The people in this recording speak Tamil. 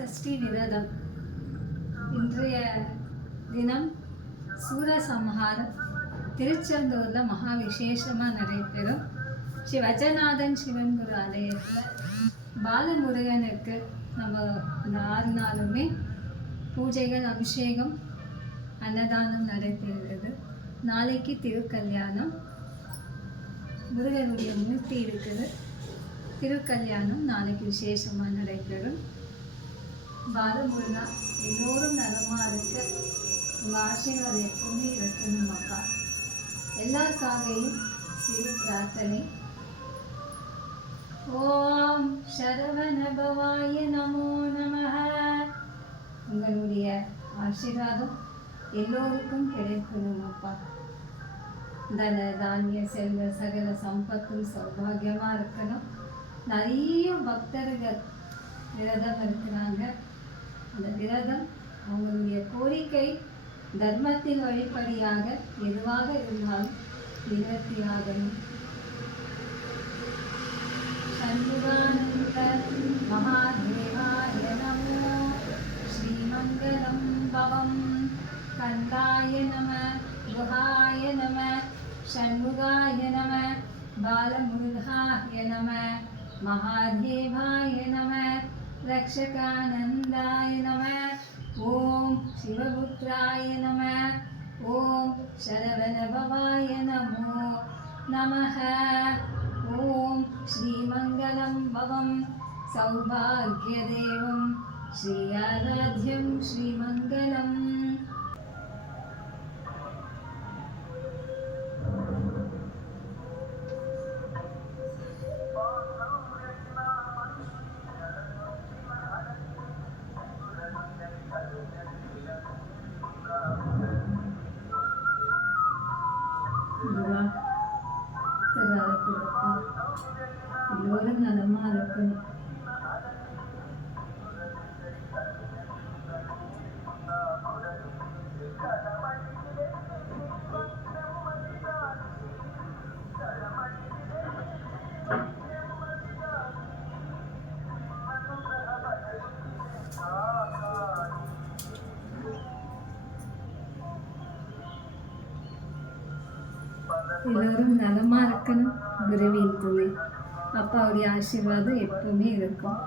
சஷ்டி விரதம். இன்றைய தினம் சூரசம்ஹாரம் திருச்செந்தூரில் மகா விசேஷமாக நடைபெறும். ஸ்ரீ வஜநாதன் சிவன் குரு ஆலயத்தில் பாலமுருகனுக்கு நம்ம இந்த 6 நாளுமே பூஜைகள், அபிஷேகம், அன்னதானம் நடைபெறுகிறது. நாளைக்கு திருக்கல்யாணம், முருகனுடைய மூர்த்தி இருக்குது. திருக்கல்யாணம் நாளைக்கு விசேஷமாக நடைபெறும். பாலமுருகா, எல்லோரும் நலமாக இருக்க உங்கள் ஆசீர்வாதம் எப்பவுமே இருக்கணும் அப்பா. எல்லாருக்காகவும் சிறு பிரார்த்தனை. ஓம் சரவணபவாய நமோ நமஹ. உங்களுடைய ஆசீர்வாதம் எல்லோருக்கும் கிடைக்கணும் அப்பா. தன தானிய செல்வ சகல சம்பத்தும் சௌபாகியமாக இருக்கணும். நிறைய பக்தர்கள் விரதம் இருக்கிறாங்க. அந்த விரதம் அவங்களுடைய கோரிக்கை தர்மத்தின் வழிப்படியாக எதுவாக இருந்தாலும் நிவர்த்தியாகணும். சண்முகானந்த மகாதேவாய நமோ. ஸ்ரீமங்கலம் பவம். கந்தாய நம, குஹாய நம, சண்முகாய நம, பாலமுருகாய நம, மகாதேவாய நம, ரக்ஷகானந்தாய நம. ஓம் சிவபுத்ராய நம. ஓம் சரவணபவாய நமோ நமஹ. ஓம் ஸ்ரீமங்கலம் பவம். சௌபாக்யதேவம் ஸ்ரீயாராத்யம் ஸ்ரீமங்கலம். எல்லோரும் நலமா இருக்கணும். எல்லோரும் நலமா இருக்கணும். குருவின் துணை, அப்பாவுடைய ஆசீர்வாதம் எப்பவுமே இருக்கும்.